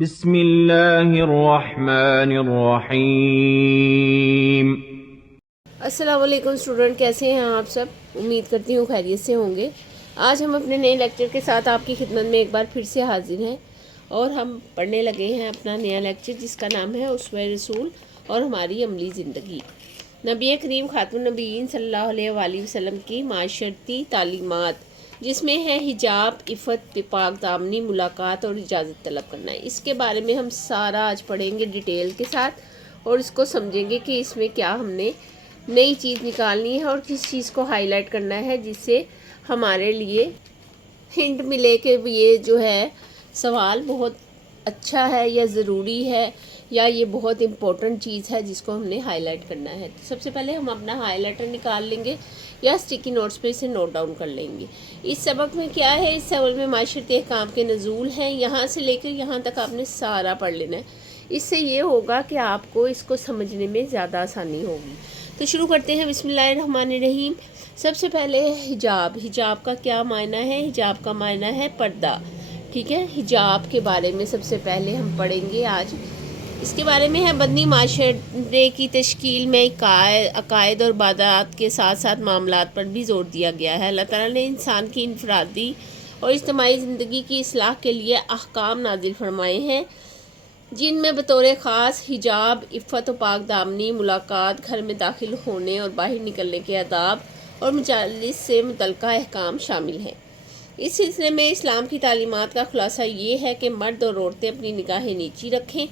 بسم اللہ الرحمن الرحیم۔ السلام علیکم اسٹوڈنٹ، کیسے ہیں آپ سب؟ امید کرتی ہوں خیریت سے ہوں گے۔ آج ہم اپنے نئے لیکچر کے ساتھ آپ کی خدمت میں ایک بار پھر سے حاضر ہیں اور ہم پڑھنے لگے ہیں اپنا نیا لیکچر جس کا نام ہے اسوہ رسول اور ہماری عملی زندگی۔ نبی کریم خاتم النبیین صلی اللہ علیہ وآلہ وسلم کی معاشرتی تعلیمات، جس میں ہے حجاب، عفت، پاک دامنی، ملاقات اور اجازت طلب کرنا ہے۔ اس کے بارے میں ہم سارا آج پڑھیں گے ڈیٹیل کے ساتھ اور اس کو سمجھیں گے کہ اس میں کیا ہم نے نئی چیز نکالنی ہے اور کس چیز کو ہائی لائٹ کرنا ہے، جس سے ہمارے لیے ہنٹ ملے کہ یہ جو ہے سوال بہت اچھا ہے یا ضروری ہے یا یہ بہت امپورٹنٹ چیز ہے جس کو ہم نے ہائی لائٹ کرنا ہے۔ تو سب سے پہلے ہم اپنا ہائی لائٹر نکال لیں گے یا اسٹیکی نوٹس پہ اسے نوٹ ڈاؤن کر لیں گے۔ اس سبق میں کیا ہے، اس سبق میں معاشرتی احکام کے نزول ہیں، یہاں سے لے کر یہاں تک آپ نے سارا پڑھ لینا ہے۔ اس سے یہ ہوگا کہ آپ کو اس کو سمجھنے میں زیادہ آسانی ہوگی۔ تو شروع کرتے ہیں، بسم اللہ الرحمن الرحیم۔ سب سے پہلے حجاب۔ حجاب کا کیا معنی ہے؟ حجاب کا معنی ہے پردہ، ٹھیک ہے۔ حجاب کے بارے میں سب سے پہلے ہم پڑھیں گے آج۔ اس کے بارے میں ہے مدنی معاشرے کی تشکیل میں عقائد اور عبادات کے ساتھ ساتھ معاملات پر بھی زور دیا گیا ہے۔ اللہ تعالیٰ نے انسان کی انفرادی اور اجتماعی زندگی کی اصلاح کے لیے احکام نازل فرمائے ہیں، جن میں بطور خاص حجاب، عفت و پاک دامنی، ملاقات، گھر میں داخل ہونے اور باہر نکلنے کے آداب اور مجالس سے متعلقہ احکام شامل ہیں۔ اس سلسلے میں اسلام کی تعلیمات کا خلاصہ یہ ہے کہ مرد اور عورتیں اپنی نگاہیں نیچی رکھیں،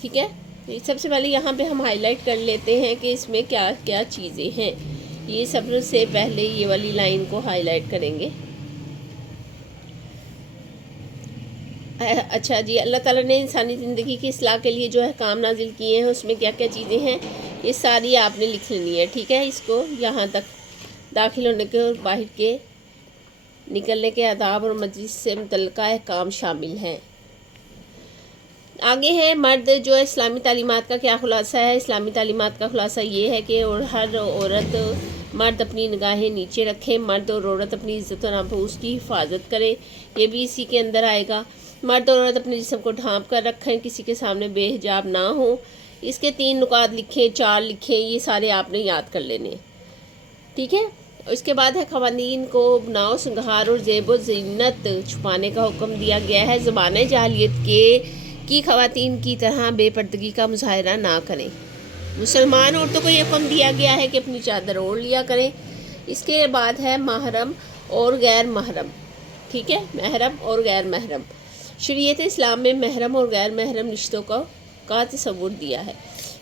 ٹھیک ہے۔ سب سے پہلے یہاں پہ ہم ہائی لائٹ کر لیتے ہیں کہ اس میں کیا کیا چیزیں ہیں۔ یہ سب سے پہلے یہ والی لائن کو ہائی لائٹ کریں گے۔ اچھا جی، اللہ تعالیٰ نے انسانی زندگی کی اصلاح کے لیے جو احکام نازل کیے ہیں اس میں کیا کیا چیزیں ہیں، یہ ساری آپ نے لکھ لینی ہے، ٹھیک ہے۔ اس کو یہاں تک داخل ہونے کے اور باہر کے نکلنے کے آداب اور مجلس سے متعلقہ احکام شامل ہیں۔ آگے ہے مرد جو اسلامی تعلیمات کا کیا خلاصہ ہے۔ اسلامی تعلیمات کا خلاصہ یہ ہے کہ ہر عورت مرد اپنی نگاہیں نیچے رکھیں، مرد اور عورت اپنی عزت و ناموس کی حفاظت کریں، یہ بھی اسی کے اندر آئے گا۔ مرد اور عورت اپنے جسم کو ڈھانپ کر رکھیں، کسی کے سامنے بے حجاب نہ ہوں۔ اس کے 3 نکات لکھیں، 4 لکھیں، یہ سارے آپ نے یاد کر لینے ہیں، ٹھیک ہے۔ اس کے بعد ہے خواتین کو بناؤ سنگھار اور زیب و زینت چھپانے کا حکم دیا گیا ہے۔ زمانۂ جاہلیت کی خواتین کی طرح بے پردگی کا مظاہرہ نہ کریں۔ مسلمان عورتوں کو یہ حکم دیا گیا ہے کہ اپنی چادر اوڑھ لیا کریں۔ اس کے بعد ہے محرم اور غیر محرم، ٹھیک ہے، محرم اور غیر محرم۔ شریعت اسلام میں محرم اور غیر محرم رشتوں کا تصور دیا ہے۔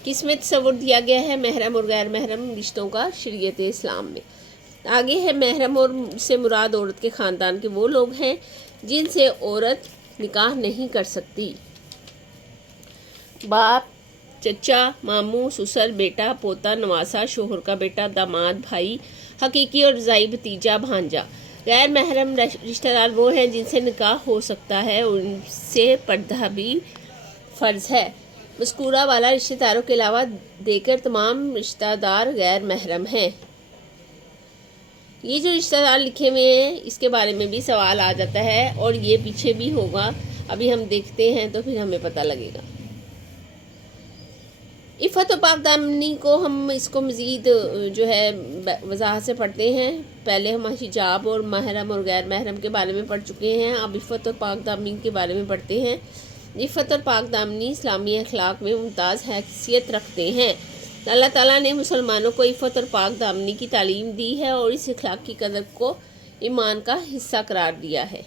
کس میں تصور دیا گیا ہے محرم اور غیر محرم رشتوں کا؟ شریعت اسلام میں۔ آگے ہے محرم اور سے مراد عورت کے خاندان کے وہ لوگ ہیں جن سے عورت نکاح نہیں کر سکتی۔ باپ، چچا، ماموں، سسر، بیٹا، پوتا، نواسا، شوہر کا بیٹا، داماد، بھائی حقیقی اور رضاعی، بھتیجا، بھانجا۔ غیر محرم رشتہ دار وہ ہیں جن سے نکاح ہو سکتا ہے، ان سے پردہ بھی فرض ہے۔ مذکورہ والا رشتہ داروں کے علاوہ دیگر تمام رشتہ دار غیر محرم ہیں۔ یہ جو رشتہ دار لکھے ہوئے ہیں اس کے بارے میں بھی سوال آ جاتا ہے اور یہ پیچھے بھی ہوگا، ابھی ہم دیکھتے ہیں تو پھر ہمیں پتہ لگے گا۔ عفت و پاک دامنی کو ہم اس کو مزید جو ہے وضاحت سے پڑھتے ہیں۔ پہلے ہم حجاب اور محرم اور غیر محرم کے بارے میں پڑھ چکے ہیں، اب عفت اور پاک دامنی کے بارے میں پڑھتے ہیں۔ عفت اور پاک دامنی اسلامی اخلاق میں ممتاز حیثیت رکھتے ہیں۔ اللہ تعالیٰ نے مسلمانوں کو عفت اور پاک دامنی کی تعلیم دی ہے اور اس اخلاق کی قدر کو ایمان کا حصہ قرار دیا ہے۔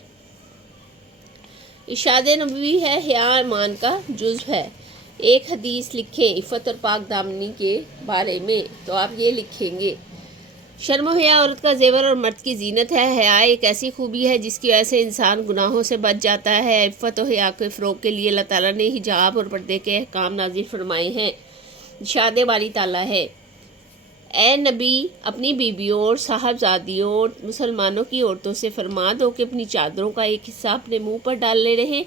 ارشاد نبوی ہے، حیا ایمان کا جزو ہے۔ ایک حدیث لکھیں عفت اور پاک دامنی کے بارے میں، تو آپ یہ لکھیں گے، شرم و حیا عورت کا زیور اور مرد کی زینت ہے۔ حیا ایک ایسی خوبی ہے جس کی وجہ سے انسان گناہوں سے بچ جاتا ہے۔ عفت و حیا کے فروغ کے لیے اللہ تعالیٰ نے حجاب اور پردے کے احکام نازل فرمائے ہیں۔ ارشاد باری تعالیٰ ہے، اے نبی اپنی بیویوں اور صاحبزادیوں اور مسلمانوں کی عورتوں سے فرما دو کہ اپنی چادروں کا ایک حصہ اپنے منہ پر ڈالے رہیں،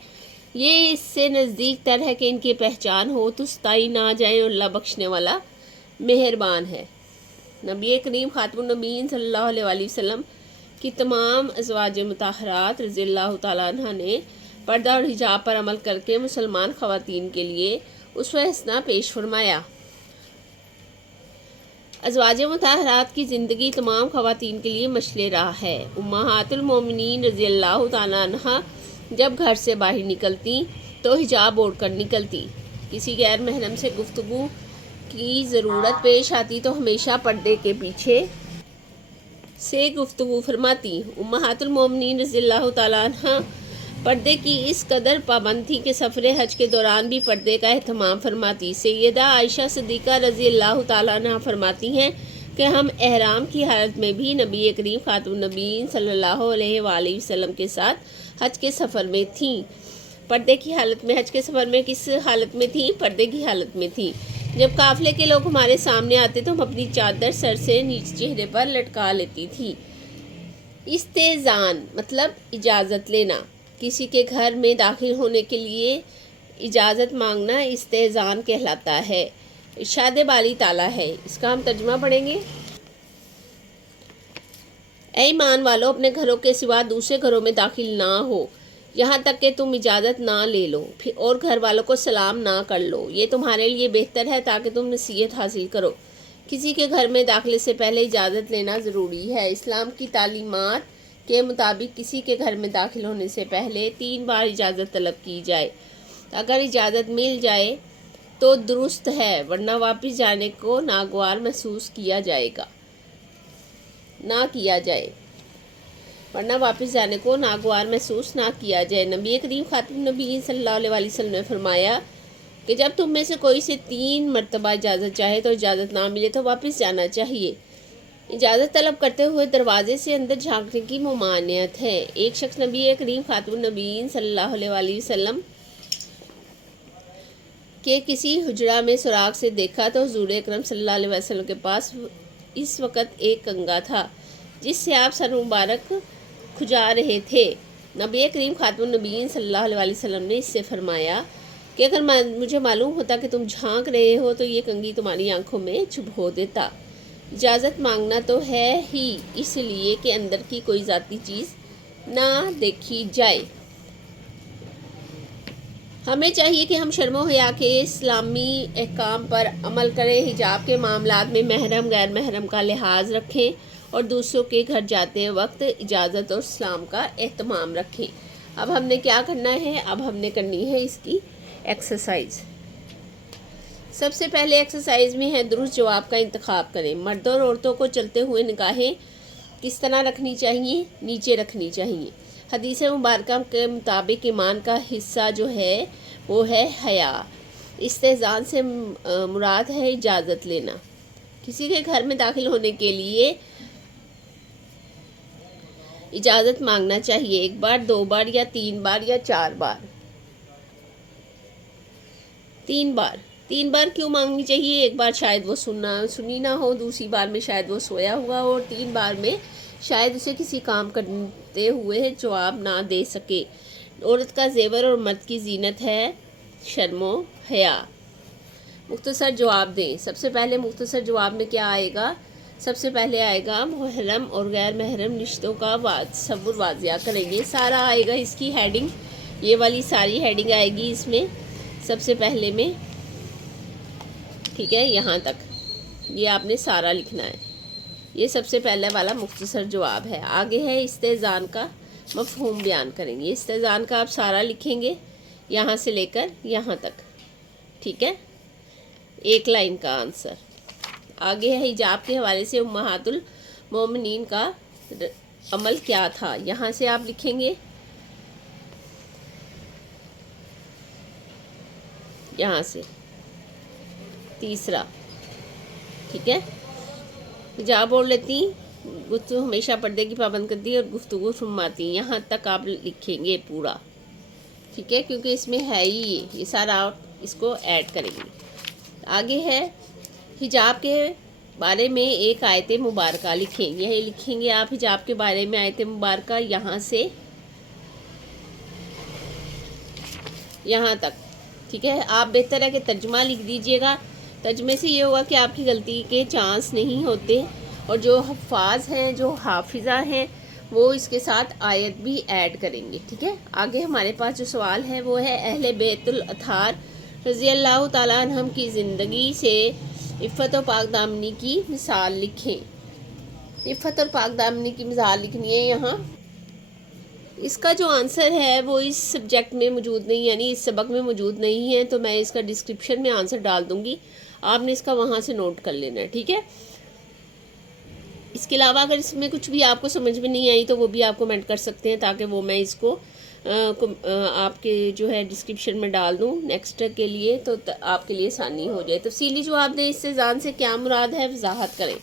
یہ اس سے نزدیک تر ہے کہ ان کی پہچان ہو تو ستائی نہ جائیں، اور اللہ بخشنے والا مہربان ہے۔ نبی کریم خاتم النبیین صلی اللہ علیہ وآلہ وسلم کی تمام ازواج مطہرات رضی اللہ تعالیٰ عنہ نے پردہ اور حجاب پر عمل کر کے مسلمان خواتین کے لیے اسوہ حسنہ پیش فرمایا۔ ازواج مطہرات کی زندگی تمام خواتین کے لیے مشعل راہ ہے۔ امہات المومنین رضی اللہ تعالیٰ عنہ جب گھر سے باہر نکلتی تو حجاب اوڑھ کر نکلتی۔ کسی غیر محرم سے گفتگو کی ضرورت پیش آتی تو ہمیشہ پردے کے پیچھے سے گفتگو فرماتی۔ امہات المومنین رضی اللہ تعالیٰ عنہ پردے کی اس قدر پابند تھی کہ سفر حج کے دوران بھی پردے کا اہتمام فرماتی۔ سیدہ عائشہ صدیقہ رضی اللہ تعالیٰ عنہ فرماتی ہیں کہ ہم احرام کی حالت میں بھی نبی کریم خاتم النبیین صلی اللہ علیہ وآلہ وسلم کے ساتھ حج کے سفر میں تھیں۔ پردے کی حالت میں، حج کے سفر میں کس حالت میں تھیں؟ پردے کی حالت میں تھیں۔ جب قافلے کے لوگ ہمارے سامنے آتے تو ہم اپنی چادر سر سے نیچے چہرے پر لٹکا لیتی تھی۔ استئذان مطلب اجازت لینا، کسی کے گھر میں داخل ہونے کے لیے اجازت مانگنا استئذان کہلاتا ہے۔ ارشاد باری تعالیٰ ہے، اس کا ہم ترجمہ پڑھیں گے۔ اے ایمان والو، اپنے گھروں کے سوا دوسرے گھروں میں داخل نہ ہو یہاں تک کہ تم اجازت نہ لے لو، اور گھر والوں کو سلام نہ کر لو، یہ تمہارے لیے بہتر ہے تاکہ تم نصیحت حاصل کرو۔ کسی کے گھر میں داخلے سے پہلے اجازت لینا ضروری ہے۔ اسلام کی تعلیمات کے مطابق کسی کے گھر میں داخل ہونے سے پہلے 3 بار اجازت طلب کی جائے۔ اگر اجازت مل جائے تو درست ہے، ورنہ واپس جانے کو ناگوار محسوس کیا جائے۔ نبی کریم خاتم النبیین صلی اللہ علیہ وآلہ وسلم نے فرمایا کہ جب تم میں سے کوئی سے 3 مرتبہ اجازت چاہے تو اجازت نہ ملے تو واپس جانا چاہیے۔ اجازت طلب کرتے ہوئے دروازے سے اندر جھانکنے کی ممانعت ہے۔ ایک شخص نبی کریم خاتم النبیین صلی اللہ علیہ وآلہ وسلم کے کسی حجرہ میں سراغ سے دیکھا تو حضور اکرم صلی اللہ علیہ وسلم کے پاس اس وقت ایک کنگا تھا جس سے آپ سر مبارک کھجا رہے تھے۔ نبی کریم خاتم النبیین صلی اللہ علیہ وسلم نے اس سے فرمایا کہ اگر مجھے معلوم ہوتا کہ تم جھانک رہے ہو تو یہ کنگھی تمہاری آنکھوں میں چھپو دیتا۔ اجازت مانگنا تو ہے ہی اس لیے کہ اندر کی کوئی ذاتی چیز نہ دیکھی جائے۔ ہمیں چاہیے کہ ہم شرم و حیا کے اسلامی احکام پر عمل کریں، حجاب کے معاملات میں محرم غیر محرم کا لحاظ رکھیں اور دوسروں کے گھر جاتے وقت اجازت اور سلام کا اہتمام رکھیں۔ اب ہم نے کیا کرنا ہے؟ اب ہم نے کرنی ہے اس کی ایکسرسائز۔ سب سے پہلے ایکسرسائز میں ہے درست جواب کا انتخاب کریں۔ مردوں اور عورتوں کو چلتے ہوئے نگاہیں کس طرح رکھنی چاہیے؟ نیچے رکھنی چاہیے۔ حدیث مبارکہ کے مطابق ایمان کا حصہ جو ہے وہ ہے حیا۔ استئذان سے مراد ہے اجازت لینا۔ کسی کے گھر میں داخل ہونے کے لیے اجازت مانگنا چاہیے، 1 بار، 2 بار یا 3 بار یا 4 بار۔ 3 بار کیوں مانگنی چاہیے؟ 1 بار شاید وہ سنی نہ ہو، دوسری بار میں شاید وہ سویا ہوا ہو، اور 3 بار میں شاید اسے کسی کام کرتے ہوئے جواب نہ دے سکے۔ عورت کا زیور اور مرد کی زینت ہے شرم و حیا۔ مختصر جواب دیں۔ سب سے پہلے مختصر جواب میں کیا آئے گا؟ سب سے پہلے آئے گا محرم اور غیر محرم رشتوں کا تصور واضح کریں گے۔ سارا آئے گا اس کی ہیڈنگ، یہ والی ساری ہیڈنگ آئے گی اس میں سب سے پہلے میں، ٹھیک ہے، یہاں تک یہ آپ نے سارا لکھنا ہے۔ یہ سب سے پہلے والا مختصر جواب ہے۔ آگے ہے استئذان کا مفہوم بیان کریں گے۔ استئذان کا آپ سارا لکھیں گے یہاں سے لے کر یہاں تک، ٹھیک ہے، 1 لائن کا آنسر۔ آگے ہے حجاب کے حوالے سے امہات المومنین کا عمل کیا تھا، یہاں سے آپ لکھیں گے، یہاں سے تیسرا، ٹھیک ہے۔ حجاب اوڑھ لیتی، گفتگو ہمیشہ پردے کی پابند کرتی اور گفتگو فرماتی، یہاں تک آپ لکھیں گے پورا، ٹھیک ہے، کیونکہ اس میں ہے ہی یہ سارا، آپ اس کو ایڈ کریں گے۔ آگے ہے حجاب کے بارے میں ایک آیت مبارکہ لکھیں، یہی لکھیں گے آپ حجاب کے بارے میں آیت مبارکہ یہاں سے یہاں تک، ٹھیک ہے۔ آپ بہتر ہے کہ ترجمہ لکھ دیجئے گا، ترجمے سے یہ ہوگا کہ آپ کی غلطی کے چانس نہیں ہوتے، اور جو حفاظ ہیں، جو حافظہ ہیں، وہ اس کے ساتھ آیت بھی ایڈ کریں گے. ٹھیک ہے. آگے ہمارے پاس جو سوال ہے وہ ہے اہل بیت الاطہار رضی اللہ تعالیٰ عنہم کی زندگی سے عفت و پاک دامنی کی مثال لکھیں. عفت اور پاک دامنی کی مثال لکھنی ہے یہاں. اس کا جو آنسر ہے وہ اس سبجیکٹ میں موجود نہیں، یعنی اس سبق میں موجود نہیں ہے، تو میں اس کا ڈسکرپشن میں آنسر ڈال دوں گی، آپ نے اس کا وہاں سے نوٹ کر لینا ہے. ٹھیک ہے. اس کے علاوہ اگر اس میں کچھ بھی آپ کو سمجھ میں نہیں آئی تو وہ بھی آپ کمنٹ کر سکتے ہیں، تاکہ وہ میں اس کو آپ کے جو ہے ڈسکرپشن میں ڈال دوں نیکسٹ کے لیے، تو آپ کے لیے آسانی ہو جائے. تفصیلی جو آپ نے استذان سے کیا مراد ہے وضاحت کریں.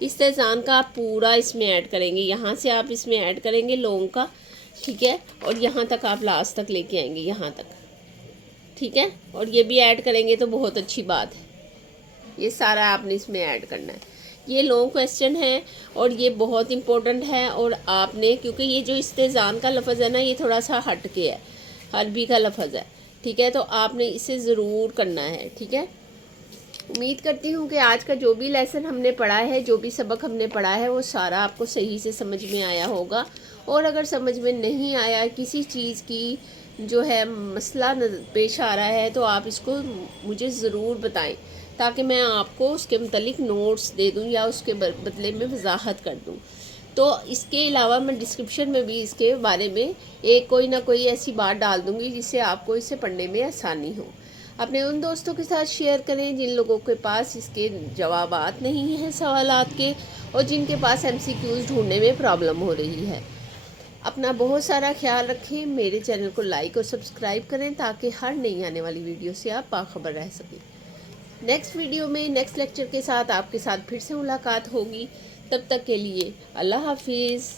استذان کا آپ پورا اس میں ایڈ کریں گے، یہاں سے آپ اس میں ایڈ کریں گے لونگ کا. ٹھیک ہے. اور یہاں تک آپ لاسٹ تک لے کے آئیں گے، یہاں تک. ٹھیک ہے. اور یہ بھی ایڈ کریں گے تو بہت اچھی بات ہے. یہ سارا آپ نے اس میں ایڈ کرنا ہے. یہ لانگ کویسچن ہے اور یہ بہت امپورٹنٹ ہے، اور آپ نے کیونکہ یہ جو استذان کا لفظ ہے نا یہ تھوڑا سا ہٹ کے ہے، عربی کا لفظ ہے. ٹھیک ہے. تو آپ نے اسے ضرور کرنا ہے. ٹھیک ہے. امید کرتی ہوں کہ آج کا جو بھی لیسن ہم نے پڑھا ہے، جو بھی سبق ہم نے پڑھا ہے، وہ سارا آپ کو صحیح سے سمجھ میں آیا ہوگا. اور اگر سمجھ میں نہیں آیا، کسی چیز کی جو ہے مسئلہ پیش آ رہا ہے، تو آپ اس کو مجھے ضرور بتائیں، تاکہ میں آپ کو اس کے متعلق نوٹس دے دوں یا اس کے بدلے میں وضاحت کر دوں. تو اس کے علاوہ میں ڈسکرپشن میں بھی اس کے بارے میں کوئی نہ کوئی ایسی بات ڈال دوں گی جس سے آپ کو اسے پڑھنے میں آسانی ہو. اپنے ان دوستوں کے ساتھ شیئر کریں جن لوگوں کے پاس اس کے جوابات نہیں ہیں سوالات کے، اور جن کے پاس MCQs ڈھونڈنے میں پرابلم ہو رہی ہے. اپنا بہت سارا خیال رکھیں. میرے چینل کو لائک اور سبسکرائب کریں تاکہ ہر نئی آنے والی ویڈیو سے آپ باخبر رہ سکیں. نیکسٹ ویڈیو میں نیکسٹ لیکچر کے ساتھ آپ کے ساتھ پھر سے ملاقات ہوگی. تب تک کے لیے اللہ حافظ.